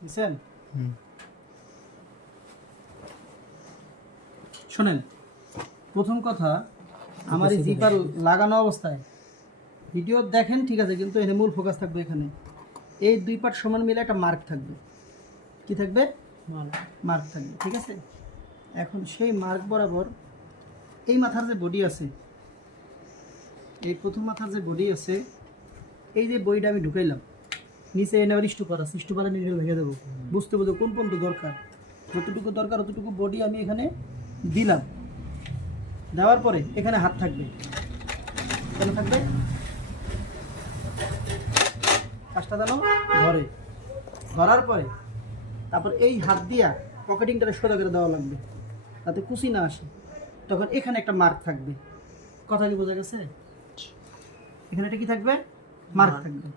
বুঝছেন শোনেন প্রথম কথা আমার এই জিপার লাগানো অবস্থায় ভিডিও দেখেন ঠিক আছে কিন্তু এখানে মূল ফোকাস থাকবে এখানে। এই দুই পার্ট সমান মিলে একটা মার্ক থাকবে। কি থাকবে? মার্ক থাকবে ঠিক আছে? এখন সেই মার্ক বরাবর এই মাথার যে বডি আছে এই প্রথম মাথার যে বডি আছে এই যে বইটা আমি ঢুকাইলাম। নিচে এনে আবার স্টু করা নিয়ে ভেঙে দেবো। বুঝতে বুঝতে কোন পর্যন্ত দরকার? যতটুকু দরকার অতটুকু বডি আমি এখানে দিলাম। দেওয়ার পরে এখানে হাত থাকবে। কেন থাকবে? কাজটা জানো? ঘরে ধরার পরে তারপর এই হাত দিয়া পকেটিংটা সোজা করে দেওয়া লাগবে। তাতে কুচি না আসে। তখন এখানে একটা মার্ক থাকবে। কথা কি বোঝা গেছে? এখানে একটা কি থাকবে? মার্ক থাকবে।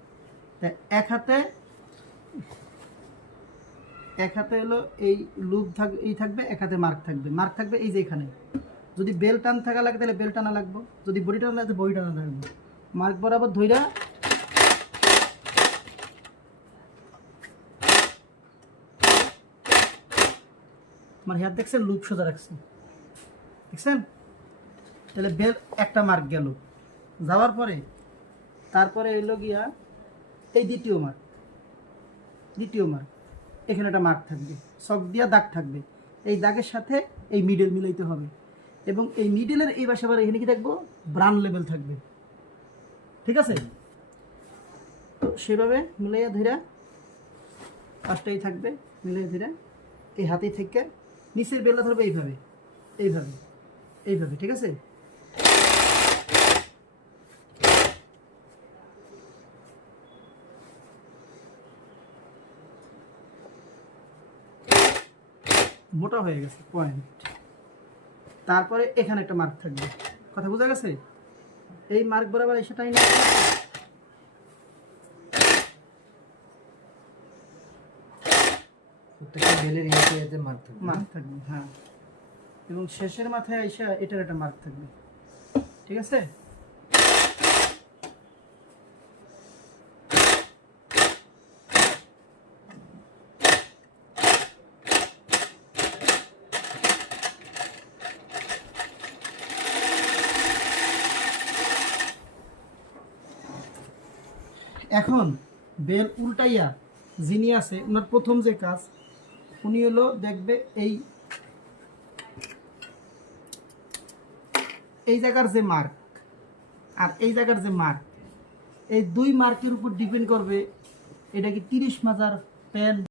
এক হাতে এক হাতে হলো এই লুপ থাকবে এই থাকবে, এক হাতে মার্ক থাকবে। মার্ক থাকবে এই যে এখানে। যদি বেল টান থাকা লাগে তাহলে বেল টানা লাগবে। যদি বডি টানা লাগে বডি টানা লাগবে। মার্ক বরাবর ধইরা আমার হাত দেখছেন? লুপ সোজা রাখছে। দেখছেন? তাহলে বেল একটা মার্ক গেল। যাওয়ার পরে, তারপরে এলো গিয়া এই দ্বিতীয় মার্ক দ্বিতীয় মার্ক এখানে একটা মার্ক থাকবে। সব দিয়া দাগ থাকবে। এই দাগের সাথে এই মিডল মিলাইতে হবে। এবং এই মিডলের এই পাশে আবার এখানে কি থাকব? ব্রান লেভেল থাকবে। ঠিক আছে? তো সেভাবে মিলাইয়া ধীরা পাঁচটাই থাকবে। মিলাইয়া ধীরা এই হাতে থেকে নিচের বেলা ধরবে এইভাবে। এইভাবে। এইভাবে। ঠিক আছে? মোটা হয়ে গেছে পয়েন্ট তারপরে এখানে একটা মার্ক থাকবে। কথা বোঝা গেছে? এই মার্ক বরাবর এসে টাইম প্রত্যেকটা বেলের মার্ক থাকবে। মার্ক থাকবে হ্যাঁ। এবং শেষের মাথায় এসে এটার একটা মার্ক থাকবে। ঠিক আছে? এখন বেল উল্টাইয়া যিনি আছে ওনার প্রথম যে কাজ, উনি হলো দেখবে এই এই জায়গার যে মার্ক আর এই জায়গার যে মার্ক এই দুই মার্কের উপর ডিপেন্ড করবে এটা কি তিরিশ মাজার পেন